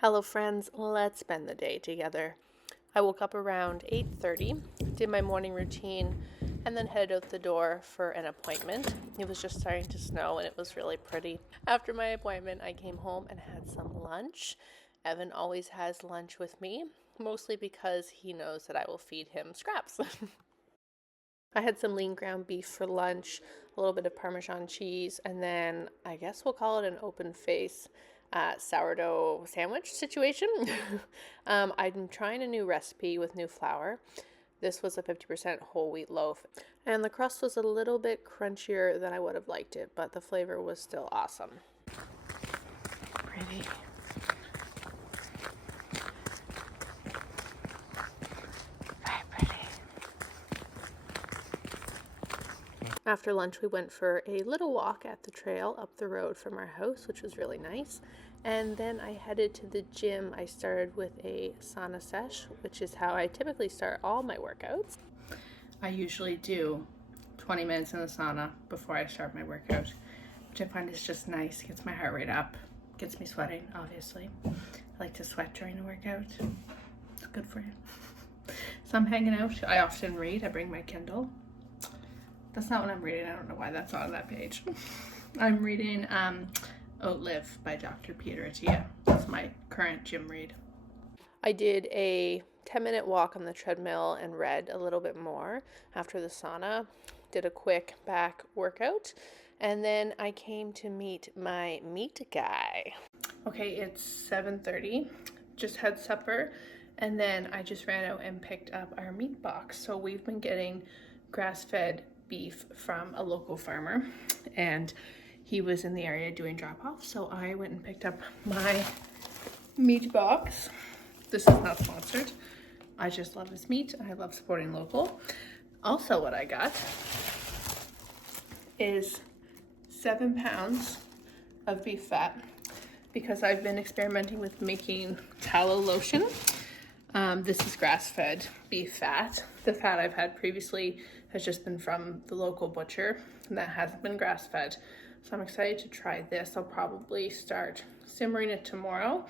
Hello friends, let's spend the day together. I woke up around 8:30, did my morning routine, and then headed out the door for an appointment. It was just starting to snow and it was really pretty. After my appointment, I came home and had some lunch. Evan always has lunch with me, mostly because he knows that I will feed him scraps. I had some lean ground beef for lunch, a little bit of Parmesan cheese, and then I guess we'll call it an open face sourdough sandwich situation. I'm trying a new recipe with new flour. This was a 50% whole wheat loaf, and the crust was a little bit crunchier than I would have liked it, but the flavor was still awesome. Pretty. After lunch, we went for a little walk at the trail up the road from our house, which was really nice. And then I headed to the gym. I started with a sauna sesh, which is how I typically start all my workouts. I usually do 20 minutes in the sauna before I start my workout, which I find is just nice. Gets my heart rate up, gets me sweating, obviously. I like to sweat during a workout. It's good for you. So I'm hanging out. I often read. I bring my Kindle. That's not what I'm reading. I don't know why that's on that page. I'm reading Outlive by Dr. Peter Attia. That's my current gym read. I did a 10-minute walk on the treadmill and read a little bit more after the sauna. Did a quick back workout. And then I came to meet my meat guy. Okay, it's 7:30. Just had supper. And then I just ran out and picked up our meat box. So we've been getting grass-fed beef from a local farmer, and he was in the area doing drop-off, so I went and picked up my meat box. This is not sponsored. I just love his meat. I love supporting local. Also, what I got is 7 pounds of beef fat because I've been experimenting with making tallow lotion. This is grass-fed beef fat. The fat I've had previously has just been from the local butcher, and that hasn't been grass-fed. So I'm excited to try this. I'll probably start simmering it tomorrow.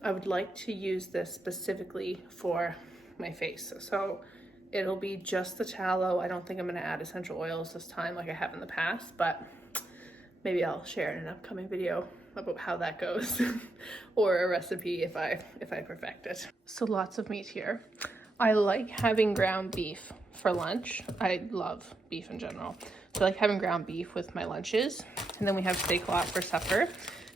I would like to use this specifically for my face. So it'll be just the tallow. I don't think I'm gonna add essential oils this time like I have in the past, but maybe I'll share in an upcoming video about how that goes or a recipe if I perfect it. So lots of meat here. I like having ground beef for lunch. I love beef in general. So I like having ground beef with my lunches. And then we have steak a lot for supper.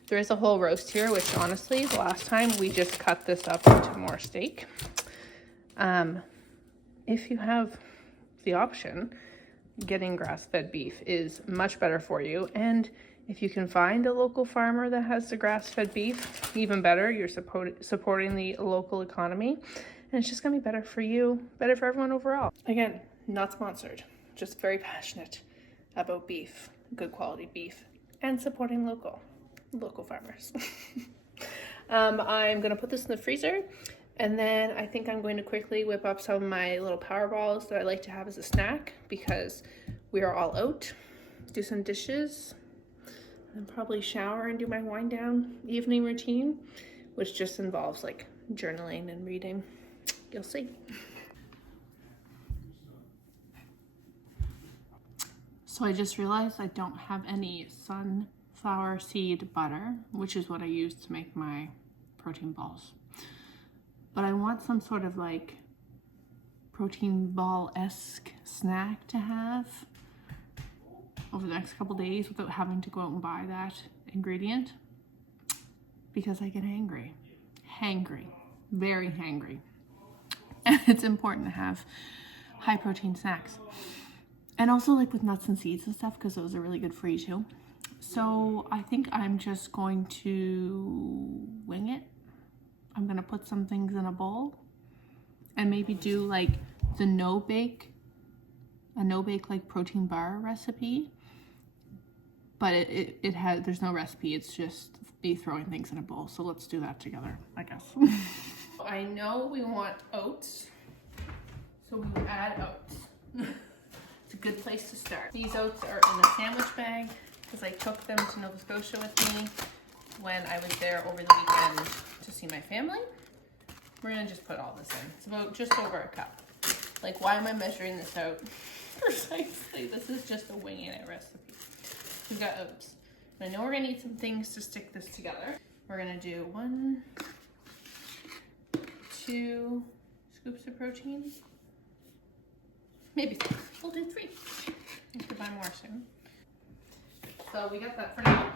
There is a whole roast here, which honestly, the last time we just cut this up into more steak. If you have the option, getting grass-fed beef is much better for you. And if you can find a local farmer that has the grass-fed beef, even better. You're supporting the local economy. And it's just gonna be better for you, better for everyone overall. Again, not sponsored, just very passionate about beef, good quality beef, and supporting local farmers. I'm gonna put this in the freezer, and then I think I'm going to quickly whip up some of my little power balls that I like to have as a snack because we are all out. Do some dishes, and probably shower and do my wind down evening routine, which just involves like journaling and reading. You'll see. So I just realized I don't have any sunflower seed butter, which is what I use to make my protein balls. But I want some sort of like protein ball-esque snack to have over the next couple days without having to go out and buy that ingredient because I get hangry, very hangry. And it's important to have high protein snacks. And also like with nuts and seeds and stuff because those are really good for you too. So I think I'm just going to wing it. I'm gonna put some things in a bowl and maybe do like the no-bake like protein bar recipe. But there's no recipe, it's just me throwing things in a bowl. So let's do that together, I guess. I know we want oats, so we will add oats. It's a good place to start. These oats are in a sandwich bag because I took them to Nova Scotia with me. when I was there over the weekend to see my family. We're gonna just put all this in. It's about just over a cup. Like, why am I measuring this out precisely? This is just a winging it recipe. We've got oats. I know we're gonna need some things to stick this together. We're gonna do 1, 2 scoops of protein. Maybe 3. We'll do 3. I have to buy more soon. So we got that for now.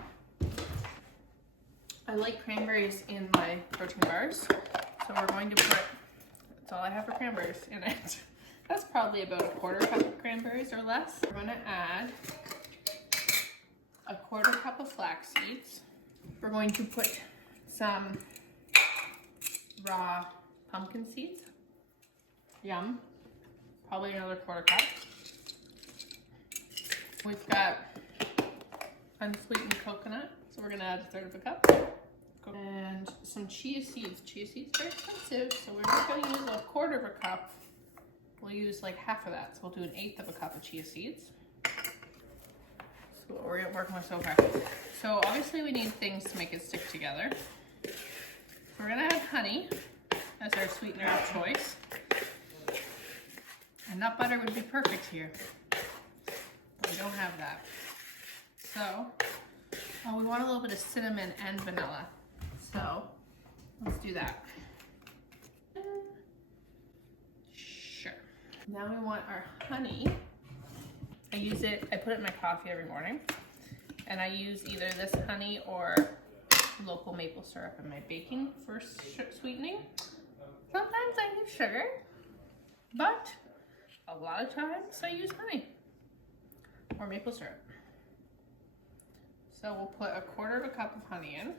I like cranberries in my protein bars. So we're going to put, that's all I have for cranberries in it. That's probably about a 1/4 cup of cranberries or less. We're gonna add a 1/4 cup of flax seeds. We're going to put some raw pumpkin seeds. Yum. Probably another 1/4 cup. We've got unsweetened coconut, so we're gonna add a 1/3 cup. And some chia seeds. Chia seeds are expensive, so we're not gonna use a 1/4 cup. We'll use like half of that, so we'll do 1/8 cup of chia seeds. So we're working with so far. So obviously we need things to make it stick together. We're gonna add honey as our sweetener of choice. And nut butter would be perfect here, but we don't have that. So, we want a little bit of cinnamon and vanilla. So, let's do that. Sure. Now we want our honey. I put it in my coffee every morning. And I use either this honey or local maple syrup in my baking for sweetening. Sometimes I use sugar, but a lot of times I use honey or maple syrup. So we'll put a 1/4 cup of honey in.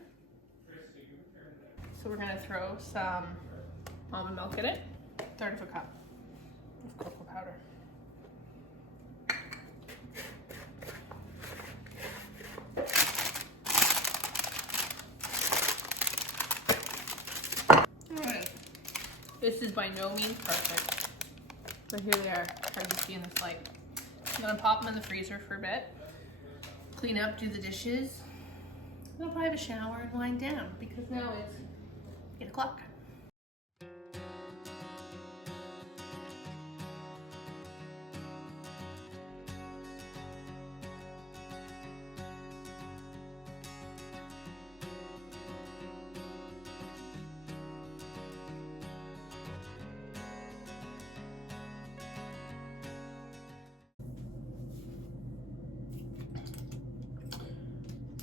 So we're gonna throw some almond milk in it, 1/3 cup of cocoa powder. This is by no means perfect, but here they are, hard to see in this light. I'm gonna pop them in the freezer for a bit, clean up, do the dishes, and I'll probably have a shower and wind down because now it's 8 o'clock.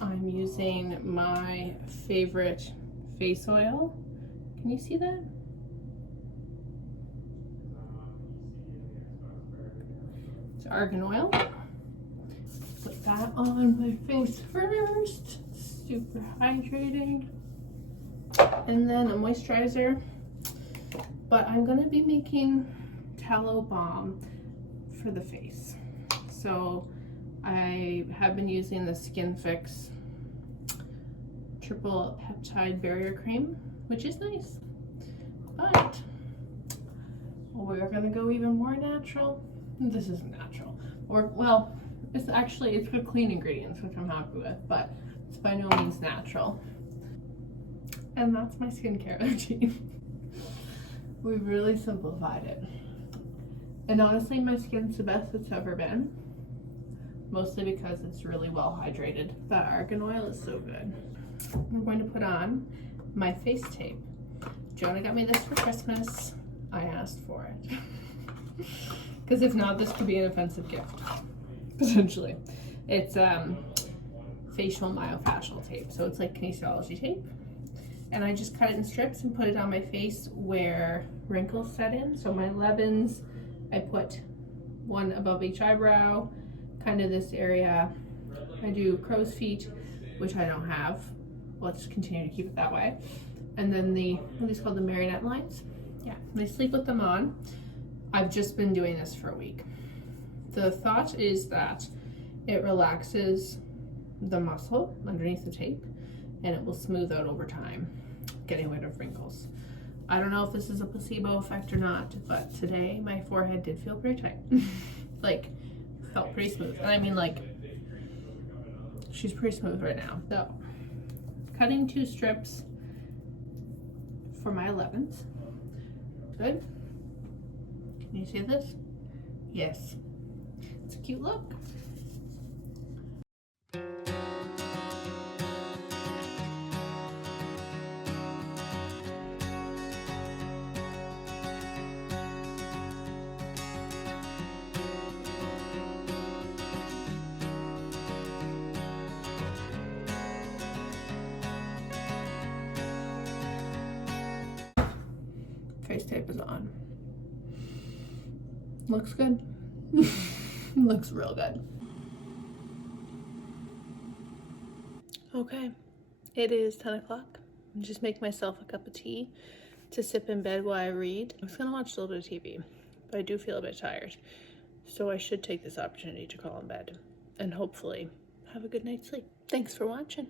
I'm using my favorite face oil. Can you see that? It's argan oil. Put that on my face first. Super hydrating. And then a moisturizer. But I'm gonna be making tallow balm for the face. So I have been using the Skin Fix triple peptide barrier cream, which is nice, but we're gonna go even more natural. This isn't natural, or well, it's got clean ingredients, which I'm happy with, but it's by no means natural. And that's my skincare routine. We've really simplified it, and honestly, my skin's the best it's ever been. Mostly because it's really well hydrated. That argan oil is so good. I'm going to put on my face tape. Jonah got me this for Christmas. I asked for it. Because if not, this could be an offensive gift. Potentially. It's facial myofascial tape. So it's like kinesiology tape. And I just cut it in strips and put it on my face where wrinkles set in. So my 11s, I put one above each eyebrow, kind of this area. I do crow's feet, which I don't have. Let's continue to keep it that way. And then what are these called, the marionette lines? Yeah, I sleep with them on. I've just been doing this for a week. The thought is that it relaxes the muscle underneath the tape and it will smooth out over time, getting rid of wrinkles. I don't know if this is a placebo effect or not, but today my forehead did feel pretty tight. Like, felt pretty smooth. And I mean, like, she's pretty smooth right now. So, cutting 2 strips for my 11th. Good. Can you see this? Yes. It's a cute look. Face tape is on. Looks good. Looks real good. Okay, it is 10 o'clock. I'm just making myself a cup of tea to sip in bed while I read. I was gonna watch a little bit of TV, but I do feel a bit tired. So I should take this opportunity to crawl in bed and hopefully have a good night's sleep. Thanks for watching.